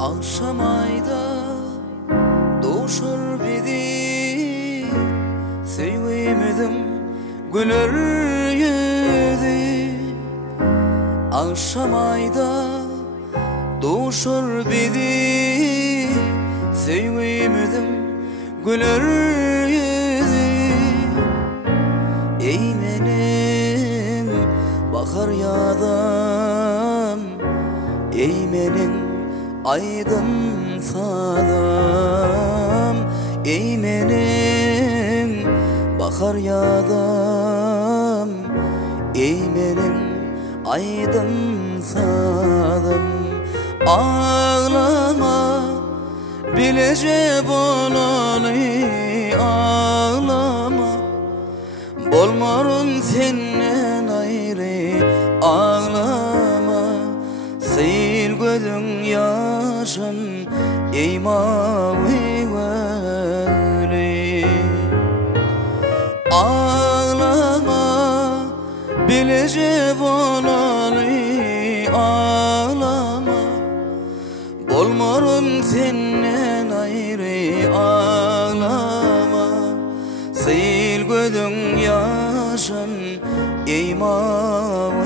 Akşam ayda doğuşur bedi, sevmedim güler yüzü. Akşam ayda doğuşur bedi, sevmedim güler yüzü. Ey menin bakar yadam, ey menin aydın sadam, ey menin bakar yadam, ey menin aydın sadam. Ağlama bilece bolany, ağlama bolmarım senden ayrı. Ağlama sil gözün yaşın, ey mavi gözlü. Ağlama bilece bolany, ağlama bolmarım senden ayrı. Ağlama sil gözün yaşın, ey mavi